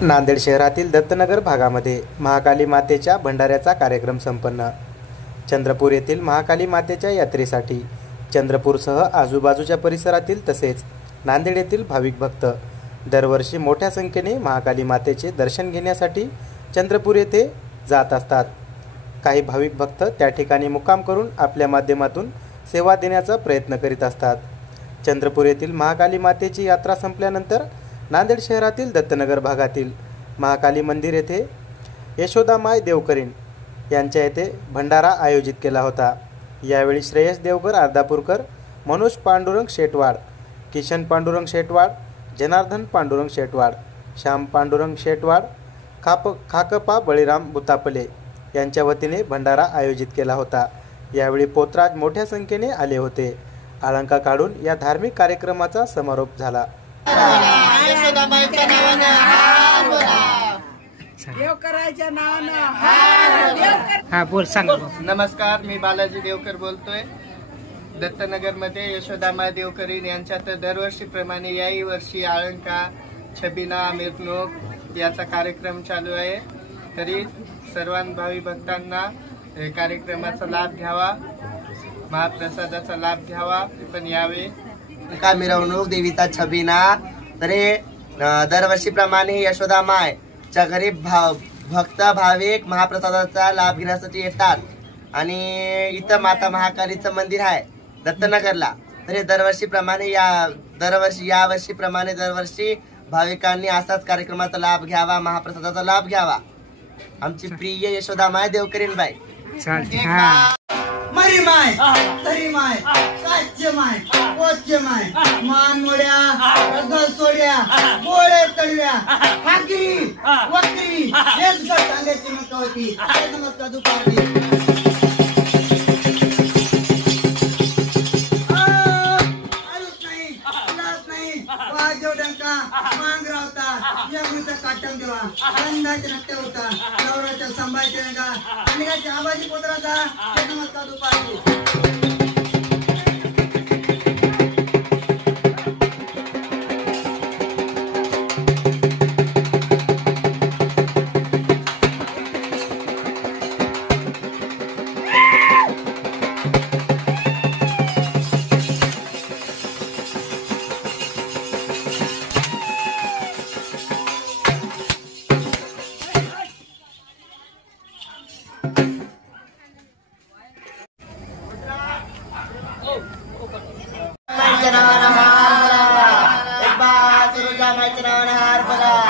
नांदेड शहरातील दत्तनगर भागामध्ये महाकाली मातेच्या भंडाऱ्याचा कार्यक्रम संपन्न। चंद्रपूर येथील महाकाली मातेच्या यात्रेसाठी चंद्रपूरसह आजूबाजूच्या परिसरातील तसेच नांदेड येथील भाविक भक्त दरवर्षी मोठ्या संख्येने महाकाली मातेचे दर्शन घेण्यासाठी चंद्रपूर येथे जात असतात। काही भाविक भक्त त्या ठिकाणी मुक्काम करून आपल्या माध्यमातून सेवा देण्याचा प्रयत्न करीत असतात। चंद्रपूर येथील महाकाली मातेची यात्रा संपल्यानंतर नांदेड शहरातील दत्तनगर भागातील महाकाली मंदिर येथे यशोदामाय देवकरीण यांच्या येथे भंडारा आयोजित केला होता। यावेळी श्रेयस देवकर अर्धापूरकर, मनोज पांडुरंग शेटवाड, किशन पांडुरंग शेटवाड, जनार्दन पांडुरंग शेटवाड, श्याम पांडुरंग शेटवाड, खाकपा बळीराम बुतापले यांच्या वतीने भंडारा आयोजित केला होता। यावेळी पोतराज मोठ्या संख्येने आले होते। अलंका काढून या धार्मिक कार्यक्रमाचा समारोप झाला। नमस्कार, मी बालाजी देवकर बोलतोय। दत्तनगर मध्ये यशोदामाय देवकरीण यांच्यात दरवर्षीप्रमाणे याही वर्षी अलंका, छबिना, मिरवणूक याचा कार्यक्रम चालू आहे। तरी सर्वांना भावी भक्तांना कार्यक्रमाचा लाभ घ्यावा, महाप्रसादाचा लाभ घ्यावा, पण यावे का मिरवणूक, देवीचा छबिना। तरी दरवर्षीप्रमाणे यशोदामाय च्या घरी भक्त भाविक महाप्रसादाचा लाभ घेण्यासाठी येतात आणि इथं माता महाकालीचं मंदिर आहे दत्तनगरला। तरी दरवर्षीप्रमाणे यावर्षीप्रमाणे दरवर्षी भाविकांनी असाच कार्यक्रमाचा लाभ घ्यावा, महाप्रसादाचा लाभ घ्यावा। आमची प्रिय यशोदामाय देवकरीण बाई। मरी माय, तरी माय, काच्य माय, पोच्य माय, मानमोड्या, रगसोड्या, गोळे तळव्या, हाकी, वक्री, हेच गट सांगायची मग होती। नमस्कार दुपारी। नृत्य होता नवराच्या संभाषण आणि आबाजी पोत्राचा नमस्कार दुपारी। एक बार सुरुजा मैत्रा हार बघा।